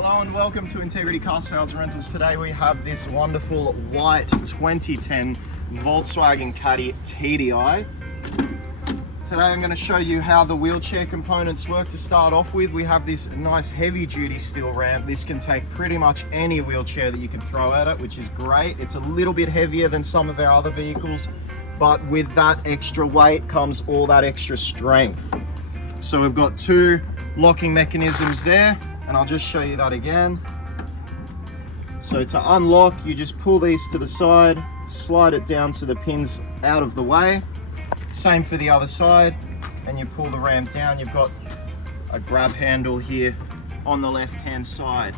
Hello and welcome to Integrity Car Sales and Rentals. Today we have this wonderful white 2010 Volkswagen Caddy TDI. Today I'm going to show you how the wheelchair components work. To start off with, we have this nice heavy duty steel ramp. This can take pretty much any wheelchair that you can throw at it, which is great. It's a little bit heavier than some of our other vehicles, but with that extra weight comes all that extra strength. So we've got two locking mechanisms there, and I'll just show you that again. So to unlock, you just pull these to the side, slide it down so the pin's out of the way. Same for the other side, and you pull the ramp down. You've got a grab handle here on the left hand side.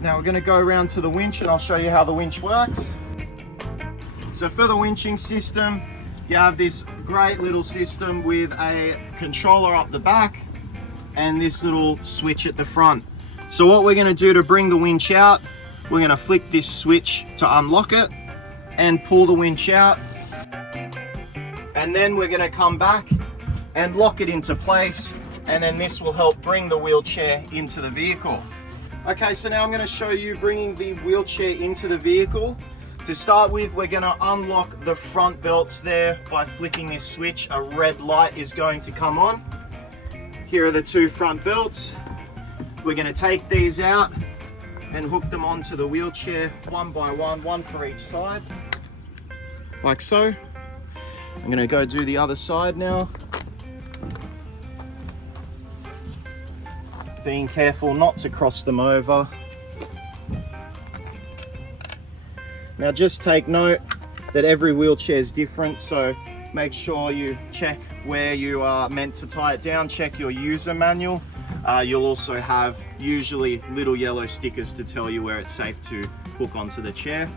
Now we're going to go around to the winch and I'll show you how the winch works. So for the winching system, you have this great little system with a controller up the back and this little switch at the front. So what we're going to do to bring the winch out, we're going to flick this switch to unlock it and pull the winch out. And then we're going to come back and lock it into place, and then this will help bring the wheelchair into the vehicle. Okay, so now I'm going to show you bringing the wheelchair into the vehicle. To start with, we're going to unlock the front belts there by flicking this switch. A red light is going to come on. Here are the two front belts. We're going to take these out and hook them onto the wheelchair one by one for each side, like so. I'm going to go do the other side now. Being careful not to cross them over. Now just take note that every wheelchair is different, so make sure you check where you are meant to tie it down. Check your user manual. You'll also have usually little yellow stickers to tell you where it's safe to hook onto the chair.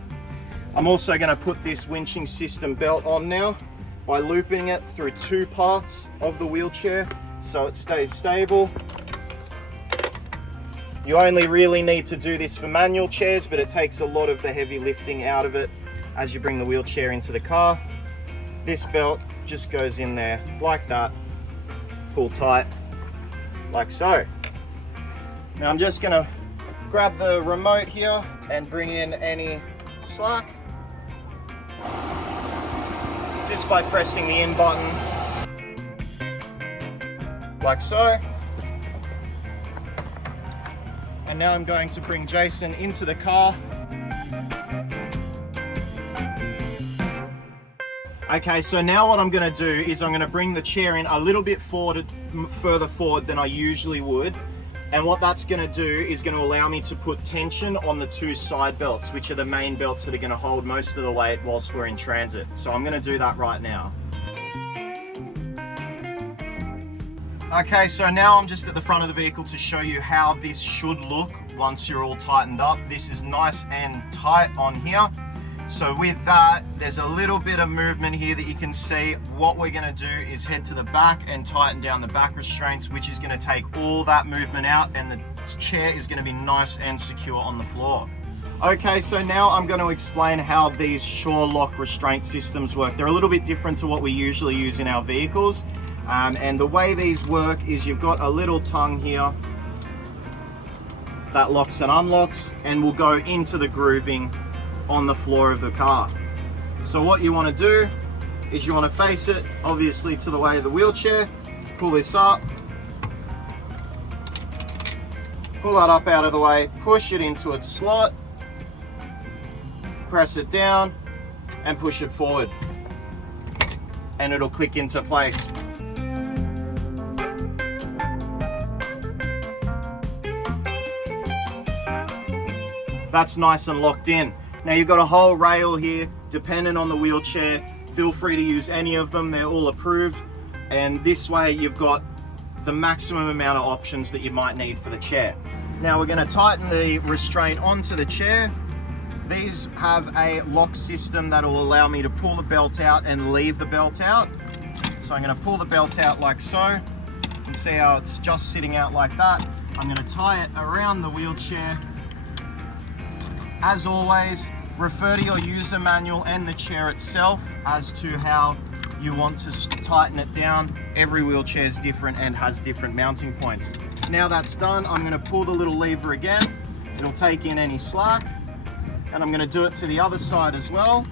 I'm also going to put this winching system belt on now by looping it through two parts of the wheelchair so it stays stable. You only really need to do this for manual chairs, but it takes a lot of the heavy lifting out of it as you bring the wheelchair into the car. This belt just goes in there like that, pull tight, like so. Now I'm just gonna grab the remote here and bring in any slack, just by pressing the in button, like so. And now I'm going to bring Jason into the car. Okay, so now what I'm going to do is I'm going to bring the chair in a little bit further forward than I usually would. And what that's going to do is going to allow me to put tension on the two side belts, which are the main belts that are going to hold most of the weight whilst we're in transit. So I'm going to do that right now. Okay, so now I'm just at the front of the vehicle to show you how this should look once you're all tightened up. This is nice and tight on here. So with that, there's a little bit of movement here that you can see. What we're going to do is head to the back and tighten down the back restraints, which is going to take all that movement out, and the chair is going to be nice and secure on the floor. Okay, so now I'm going to explain how these Sure-Lok restraint systems work. They're a little bit different to what we usually use in our vehicles. And the way these work is you've got a little tongue here that locks and unlocks and will go into the grooving on the floor of the car. So what you want to do is you want to face it obviously to the way of the wheelchair, pull this up, pull that up out of the way, push it into its slot, press it down and push it forward, and it'll click into place. That's nice and locked in. Now you've got a whole rail here, depending on the wheelchair. Feel free to use any of them, they're all approved. And this way you've got the maximum amount of options that you might need for the chair. Now we're going to tighten the restraint onto the chair. These have a lock system that will allow me to pull the belt out and leave the belt out. So I'm going to pull the belt out like so. You can see how it's just sitting out like that. I'm going to tie it around the wheelchair. As always, refer to your user manual and the chair itself as to how you want to tighten it down. Every wheelchair is different and has different mounting points. Now that's done, I'm going to pull the little lever again. It'll take in any slack, and I'm going to do it to the other side as well.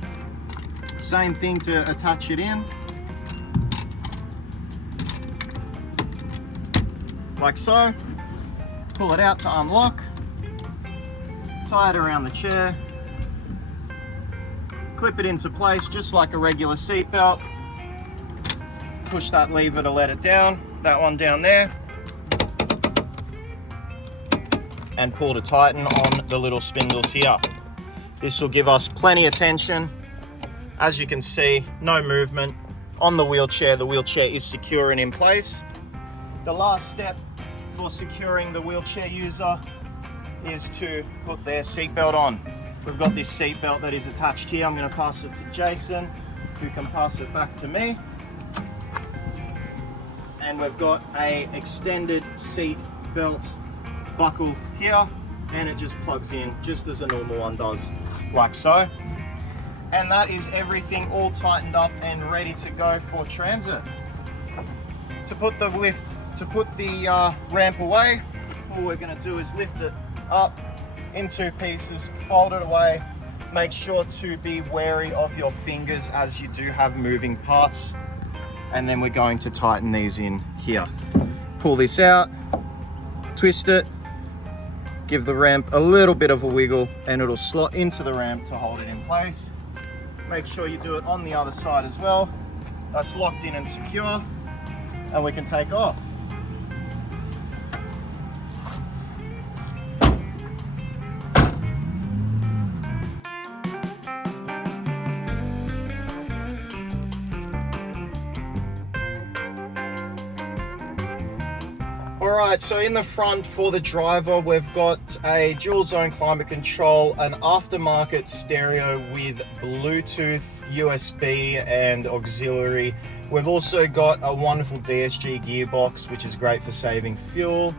Same thing to attach it in, like so. Pull it out to unlock, tie it around the chair, clip it into place just like a regular seat belt. Push that lever to let it down, that one down there, and pull to tighten on the little spindles here. This will give us plenty of tension. As you can see, no movement on the wheelchair. The wheelchair is secure and in place. The last step for securing the wheelchair user is to put their seatbelt on. We've got this seatbelt that is attached here. I'm going to pass it to Jason, who can pass it back to me. And we've got a extended seat belt buckle here, and it just plugs in just as a normal one does, like so. And that is everything all tightened up and ready to go for transit. To put the ramp away, all we're going to do is lift it up in two pieces, fold it away. Make sure to be wary of your fingers as you do have moving parts. And then we're going to tighten these in here. Pull this out, twist it, give the ramp a little bit of a wiggle, and it'll slot into the ramp to hold it in place. Make sure you do it on the other side as well. That's locked in and secure, and we can take off. Alright, so in the front for the driver, we've got a dual zone climate control, an aftermarket stereo with Bluetooth, USB and auxiliary. We've also got a wonderful DSG gearbox, which is great for saving fuel.